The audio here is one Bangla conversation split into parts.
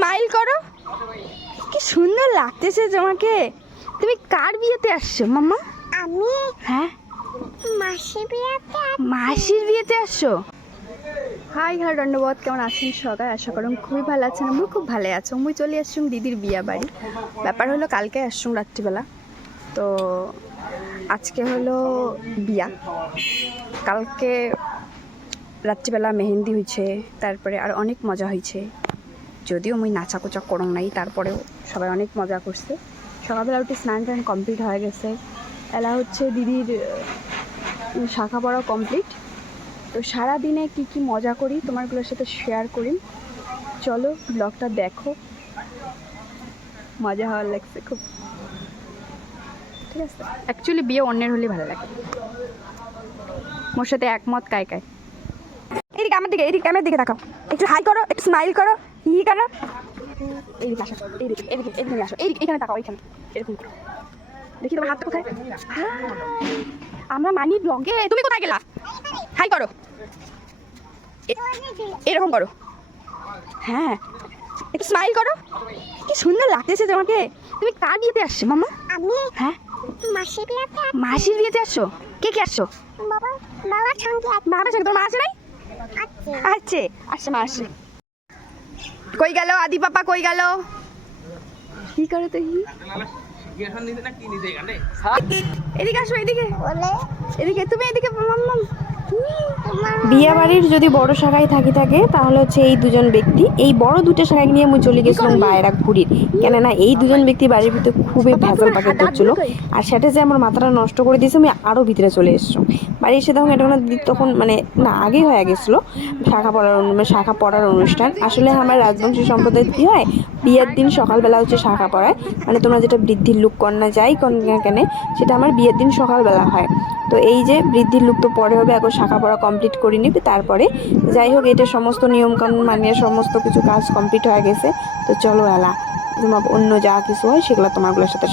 স্মাইল করো, কি সুন্দর লাগতেছে তোমাকে। তুমি কার বিয়েতে আসছো মাম্মা? আমি হ্যাঁ, মাসির বিয়েতে আসছো। হাই হাই দণ্ডবোধ, কেমন আছেন সবাই? আশা করুন খুবই ভালো আছেন। আমি খুব ভালো আছি। আমি চলে আসছুম দিদির বিয়া বাড়ি। ব্যাপার হলো কালকে আসছুম রাত্রিবেলা, তো আজকে হলো বিয়া। কালকে রাত্রিবেলা মেহেন্দি হয়েছে, তারপরে আর অনেক মজা হয়েছে। যদিও মুই নাচা কোচা করং নাই, তারপরেও সবাই অনেক মজা করছে। সকালবেলা উঠে স্নান টান কমপ্লিট হয়ে গেছে। এলা হচ্ছে দিদির শাখা পড়া কমপ্লিট। তো সারাদিনে কি কি মজা করি তোমারগুলোর সাথে শেয়ার করি। চলো ব্লগটা দেখো, মজা হওয়ার লাগছে খুব। ঠিক আছে, অ্যাকচুয়ালি বিয়ে অন্যের হলেই ভালো লাগে। মোর সাথে একমত কায় কায়? এইদিকে আমার দিকে, এইদিকে ক্যামেরার দিকে তাকাও, একটু হাই করো, একটু স্মাইল করো, হি করো। এইদিকে আসো, এইদিকে এদিকে এদিকে আসো, এইদিকে এখানে তাকাও, এইখানে এরকম করো। দেখি তোমার হাতটা কোথায়? আমরা মানি ব্লগে। তুমি কোথায় গেলা? হাই করো, এরকম করো। হ্যাঁ, একটু স্মাইল করো, কি সুন্দর লাগতেছে তোমাকে। তুমি কার বিয়েতে আসছো মাম্মা? আমি হ্যাঁ, মাসির বিয়েতে আসছো। কে কে আসছো? বাবার সঙ্গে বাবার সঙ্গে। তোর মা আছে নাই? আছে, আসছে মা আসছে। কই গেল আদি পাপা, কই গেল? কি করে তো এদিকে আসো, এদিকে এদিকে, তুমি এদিকে মাম্মা। বিয়ে বাড়ির যদি বড় শাখায় থাকে তাহলে হচ্ছে এই দুজন ব্যক্তি, এই বড় দুটো শাখায় নিয়ে আমি চলে গেছিলাম বাইরা ঘুরির। কেননা এই দুজন ব্যক্তি বাড়ির ভিতরে খুবই ভেজাল পাকে করছিল, আর সেটা যে আমার মাথাটা নষ্ট করে দিয়েছে। আমি আরও ভিতরে চলে এসেছি। বাড়ি এসে তখন এটা তখন মানে না আগেই হয়ে গেছিলো শাখা পড়ার অনুষ্ঠান। আসলে আমার রাজবংশী সম্প্রদায় কী হয়, বিয়ের দিন সকালবেলা হচ্ছে শাখা পড়ায়। মানে তোমরা যেটা বৃদ্ধির লুক কন্যা যাই কন্যা কেন, সেটা আমার বিয়ের দিন সকালবেলা হয়। তো এই যে বৃদ্ধির লুক তো পরে হবে, এখন শাখা পড়া কমপ্লিট করে নিবি। তারপরে যাই হোক, এটা সমস্ত নিয়মকানুন মানিয়ে সমস্ত কিছু কাজ কমপ্লিট হয়ে গেছে। তো চলো এলা তোমার অন্য যা কিছু হয় সেগুলো তোমারগুলোর সাথে।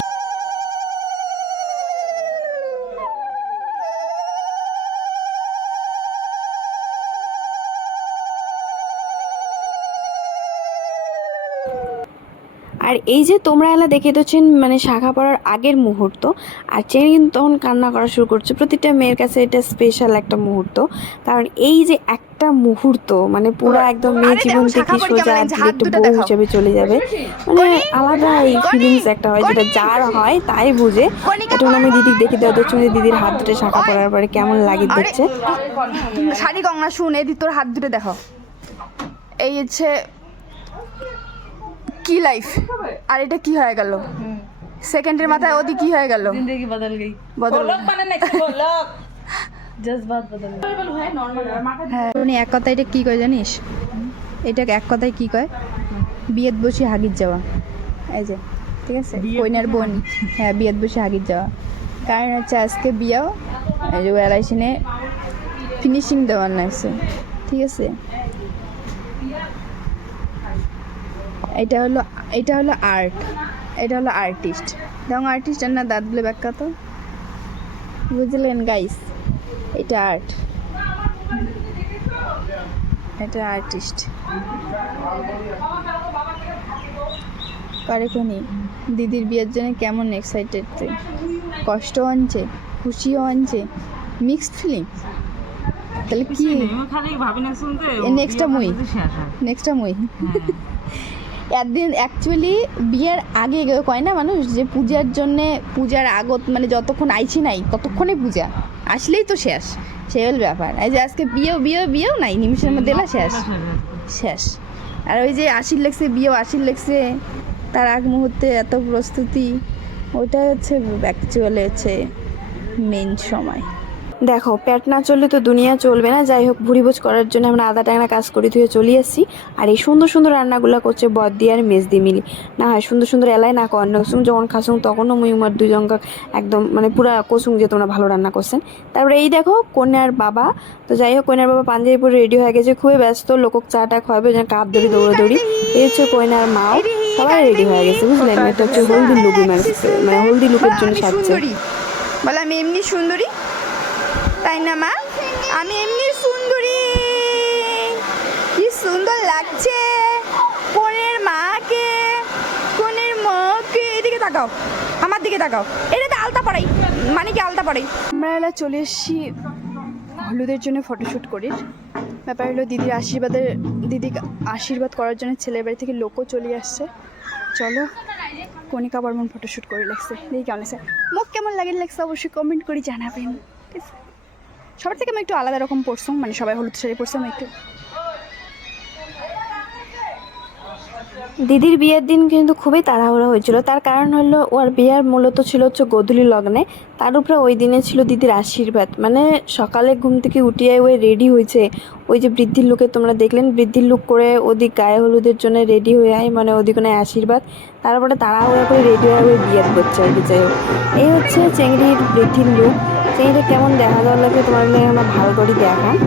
আর এই যে তোমরা এলা দেখে দিচ্ছেন মানে শাখা পড়ার আগের মুহূর্ত, আর চেনি কিন্তু তখন কান্না করা শুরু করছে। প্রতিটা মেয়ের কাছে এটা স্পেশাল একটা মুহূর্ত, কারণ এই যে একটা মুহূর্ত মানে পুরো একদম মেয়ে জীবন থেকে সোজা একটু বউ হিসেবে চলে যাবে। মানে আলাদা এই ফিলিংস একটা হয়, যেটা যার হয় তাই বুঝে। এটা আমি দিদি দেখে দেওয়া দেখছি যে দিদির হাত দুটো শাখা পড়ার পরে কেমন লাগে দেখছে। শাড়ি গঙ্গা শুনে দি তোর হাত দুটো দেখো, এই হচ্ছে কি লাইফ। আর এটা কি হয়ে গেল সেকেন্ডের মাথায়, ওদি কি হয়ে গেল? जिंदगी बदल गई। বদল মানে না কি বলক, জজবাত বদল গই। হ্যাঁ, উনি এক কথায় এটা কি কয় জানিস? এটা এক কথায় কি কয়? বিয়েত বসে হাগির যাওয়া। এই যে ঠিক আছে, কইনার বোন। হ্যাঁ, বিয়েত বসে হাগির যাওয়া। কারণ হচ্ছে আজকে বিয়েও এই যে এলাইশনে ফিনিশিং দেওয়ার লাগছে। ঠিক আছে, এটা হলো আর্ট, এটা হলো আর্টিস্ট। যেমন আর্টিস্ট আর না দাঁত বলে ব্যাখ্যা, তো বুঝলেন গাইস? এটা আর্ট, এটা আর্টিস্ট। পারেখনি দিদির বিয়ের জন্য কেমন এক্সাইটেড তুই? কষ্টও আনছে, খুশিও আনছে, মিক্সড ফিলিং। তাহলে কি খালি ভাবি না শুনতে নেক্সটটা মুই একদিন অ্যাকচুয়ালি বিয়ের আগে কয় না মানুষ যে পূজার জন্যে, পূজার আগত মানে যতক্ষণ আইছি নাই ততক্ষণে পূজা, আসলেই তো শেষ। সেই হল ব্যাপার। এই যে আজকে বিয়েও নাই, নিমিষের মধ্যে এলা শেষ। আর ওই যে আশির লেগছে তার আগ মুহূর্তে এত প্রস্তুতি, ওইটাই হচ্ছে অ্যাকচুয়ালি হচ্ছে মেন সময়। দেখো, পেট না চললে তো দুনিয়া চলবে না। যাই হোক, ভুড়িভোজ করার জন্য আমরা আধা টাঙা কাজ করে ধুয়ে চলে এসেছি। আর এই সুন্দর সুন্দর রান্নাগুলো করছে বদ্দি আর মেজদি মিলি। না হয় সুন্দর সুন্দর এলাই না কর কসুং, যখন খাসুং তখনও মুই উমার দুজনকে একদম মানে পুরা কসুং যে তোমরা ভালো রান্না করছেন। তারপরে এই দেখো কন্যার বাবা। তো যাই হোক, কন্যার বাবা পাঞ্জাবি পরে রেডি হয়ে গেছে, খুবই ব্যস্ত। লোকক চাটা খাওয়াবে, যেন কাপ ধরে দৌড়াদৌড়ি। এই হচ্ছে কন্যার মাও, সবাই রেডি হয়ে গেছে বুঝলেন। এটা হচ্ছে হলদি লুক, মানে হলদি লুকের জন্য সাজছে। বলে আমি এমনি সুন্দরী, তাই না মা? আমি এমনি সুন্দরী, কি সুন্দর লাগছে। কনের মা তাকাও, আমার দিকে তাকাও। এটাতে আলতা পড়াই, মানে কি আলতা পড়াই। আমরা এলা চলে এসেছি হলুদের জন্য ফটোশ্যুট করি। ব্যাপার হলো দিদির আশীর্বাদ করার জন্য ছেলের বাড়ি থেকে লোকও চলে আসছে। চলো কণিকা বর্মন ফটোশ্যুট করে লাগছে, দেখি কেমন লাগছে। মুখ কেমন লাগছে অবশ্যই কমেন্ট করে জানাবেন, ঠিক আছে? সবার থেকে আমি একটু আলাদা রকম পরছুম, মানে সবাই হলুদ শাড়ি পরছুম একটু। দিদির বিয়ের দিন কিন্তু খুবই তাড়াহুড়ো হয়েছিল। তার কারণ হলো ওর বিয়ের মূলত ছিল হচ্ছে গোধূলি লগ্নে, তার উপরে ওই দিনে ছিল দিদির আশীর্বাদ। মানে সকালে ঘুম থেকে উঠিয়ে ওই রেডি হয়েছে, ওই যে বৃদ্ধির লুকে তোমরা দেখলেন, বৃদ্ধির লুক করে ওদিক গায়ে হলুদের জন্য রেডি হয়ে আয়, মানে ওদিকে আশীর্বাদ। তারপরে তাড়াহুড়া করে রেডি হয়ে ওই বিয়ের করছে আর কি। যাই হোক, এই হচ্ছে চেংড়ির বৃদ্ধির লুক। চেংড়িটা কেমন দেখা যাওয়ার লাগে তোমার আমরা ভালো করে দেখান।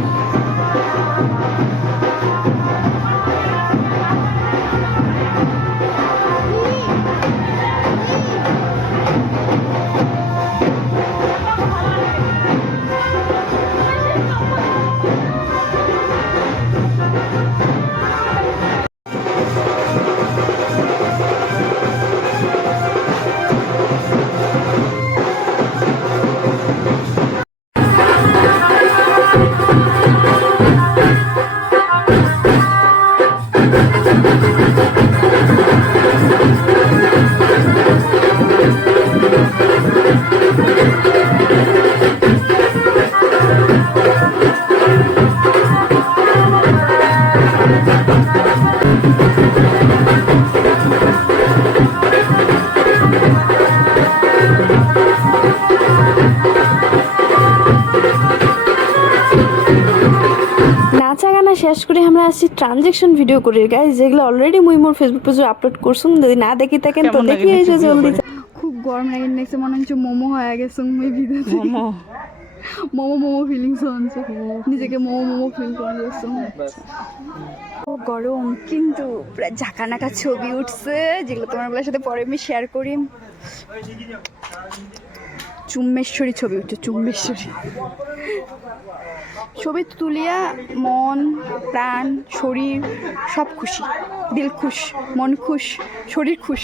নাচা গানা শেষ করে আমরা আসছি ট্রানজেকশন ভিডিও করি গাইস, যেগুলো অলরেডি মুই মোর ফেসবুক পেজে আপলোড করছুম। যদি না দেখি থাকেন তো দেখি এসে জলদি। খুব গরম লাগে, নেক্সট মনে হচ্ছে মোমো হয়ে গেছে এই ভিডিওতে। মোমো ফিলিংস হচ্ছে, নিজেকে মোমো ফিল করে যাচ্ছে। ও গরম কিন্তু প্রায় ঝাঁকানাকা ছবি উঠছে, যেগুলো তোমার সাথে পরে আমি শেয়ার করি। চুম্বেশ্বরী ছবি উঠছে, চুম্বেশ্বরী ছবি তুলিয়া মন প্রাণ শরীর সব খুশি, দিল খুশ, মন খুশ, শরীর খুশ।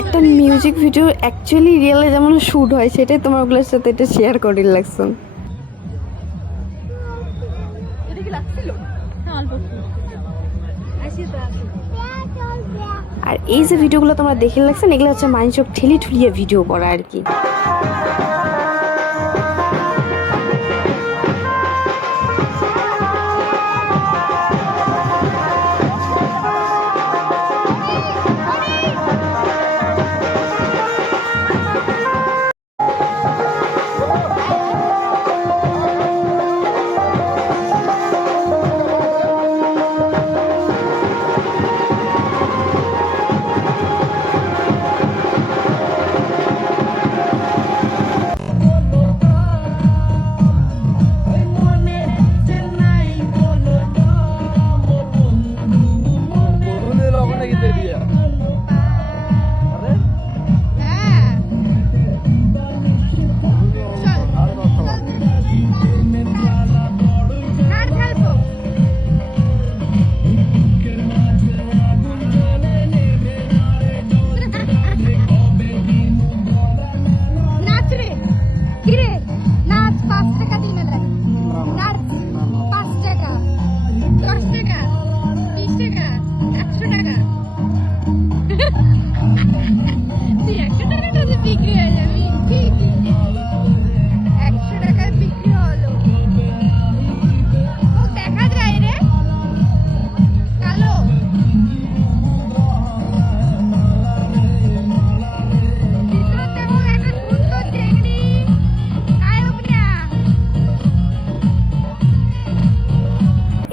একটা মিউজিক ভিডিও অ্যাকচুয়ালি রিয়েলে যেমন শ্যুট হয়, সেটাই তোমার ওগুলোর সাথে এটা শেয়ার করে লাগছে। আর এই যে ভিডিওগুলো তোমরা দেখে লাগছেন, এগুলো হচ্ছে মানুষক ঠেলি ঠুলিয়ে ভিডিও করা আর কি।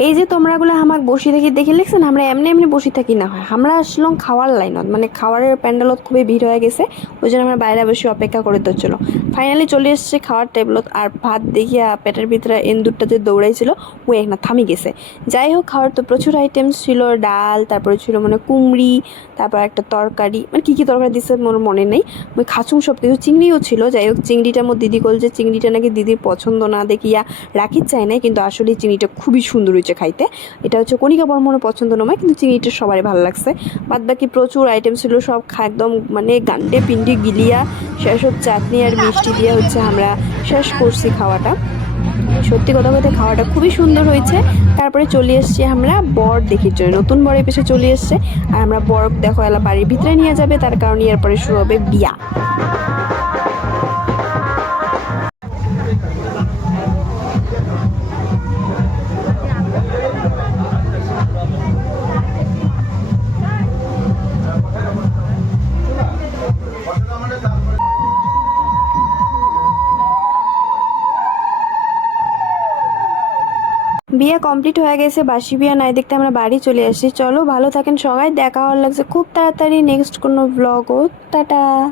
এই যে তোমরাগুলো আমাকে বসি দেখে লিখছেন, আমরা এমনি বসে থাকি না, হয় আমরা আসলাম খাওয়ার লাইনত, মানে খাওয়ারের প্যান্ডেলত খুবই ভিড় হয়ে গেছে, ওই জন্য আমরা বাইরে বসে অপেক্ষা করে দিচ্ছিল। ফাইনালি চলে এসছে খাওয়ার টেবিলত, আর ভাত দেখিয়া পেটের ভিতরে এন্দুরটা যে দৌড়াইছিল ও একটা থামি গেছে। যাই হোক, খাওয়ার তো প্রচুর আইটেমস ছিল, ডাল, তারপরে ছিল মানে কুমড়ি, তারপর একটা তরকারি, মানে কী তরকারি দিচ্ছে মোর মনে নেই, ওই খাসুম সব কিছু, চিংড়িও ছিল। যাই হোক, চিংড়িটা মোর দিদি বলছে চিংড়িটা নাকি দিদির পছন্দ না দেখিয়া রাখির চায় নাই, কিন্তু আসলে চিংড়িটা খুবই সুন্দর হয়েছে খাইতে। এটা হচ্ছে কণিকা বর্মনের পছন্দ নয়, কিন্তু চিংড়িটা সবারই ভালো লাগছে। বাদ বাকি প্রচুর আইটেম ছিল, সব একদম মানে গান্ডে পিন্ডি গিলিয়া সেসব চাটনি আর মিষ্টি দিয়ে হচ্ছে আমরা শেষ করছি খাওয়াটা। সত্যি কথা বলতে খাওয়াটা খুবই সুন্দর হয়েছে। তারপরে চলে এসেছি আমরা বর দেখির জন্য, নতুন বরের পেছে চলে এসছে। আর আমরা বর দেখো এলা বাড়ির ভিতরে নিয়ে যাবে, তার কারণে এরপরে শুরু হবে বিয়া। বিয়ে কমপ্লিট হয়ে গেছে, বাসি বিয়া নাই দেখতে আমরা বাড়ি চলে আসছি। চলো ভালো থাকেন সবাই, দেখা হওয়ার লাগছে খুব তাড়াতাড়ি নেক্সট কোনো ব্লগ। ও টাটা।